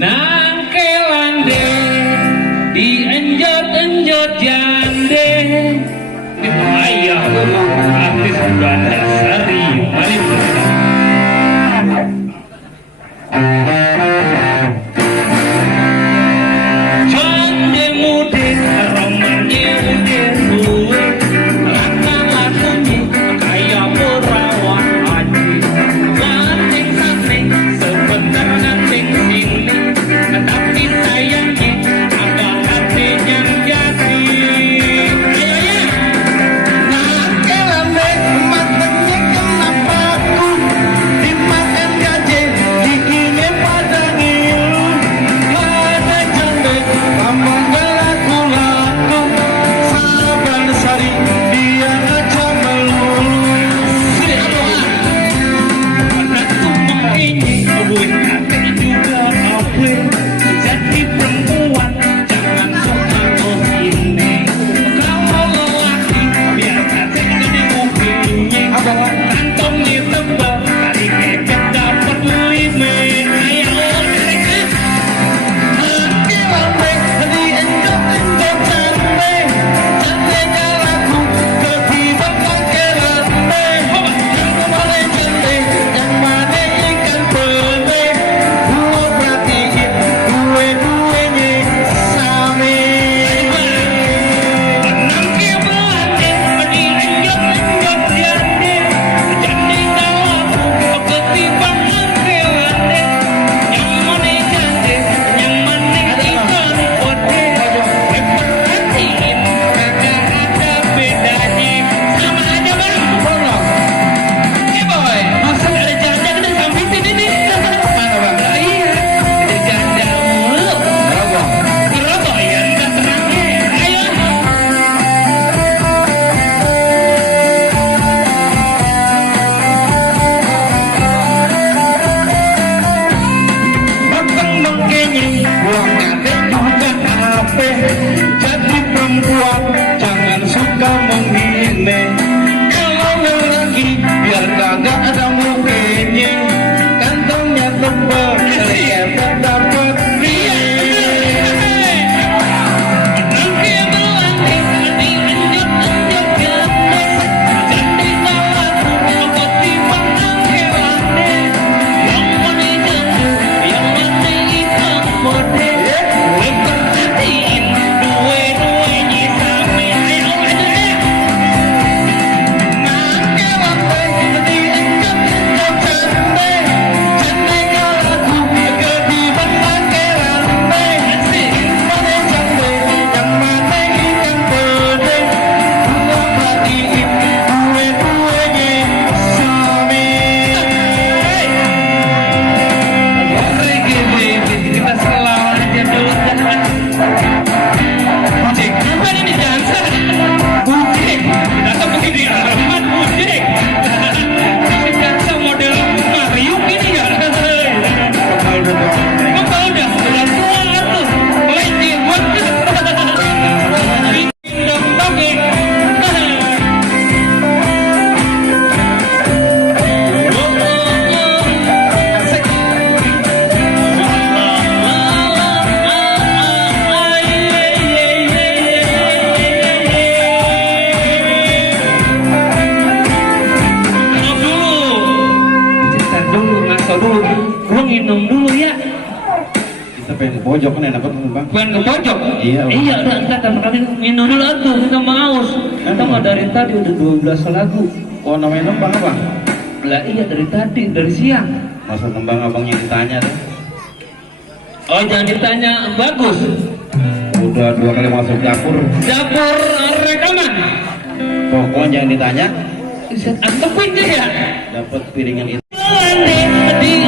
nang kelande dienjot-enjot jande. Ini ayah artis Bandasari. Mari bersama. Jande mude romane ude suwe laku-lakunya kayak perawan haji. Lanting samping sebentar nanting sini, tapi sayangnya apa hatinya jadi. Minum dulu ya. Kita pengen ke pojok kan enak banget bang. Pengen ke pojok? Iya. Iya, entar minum dulu atuh, kita mau aus. Kita mah dari tadi udah 12 lagu. Oh namanya nembang apa? Lah iya dari tadi, dari siang. Masa nembang abangnya ditanya deh. Oh jangan ditanya, bagus. Udah 2 kali masuk dapur. Dapur rekaman. Pokoknya jangan ditanya. Antepin dia ya. Dapat piringan itu. Di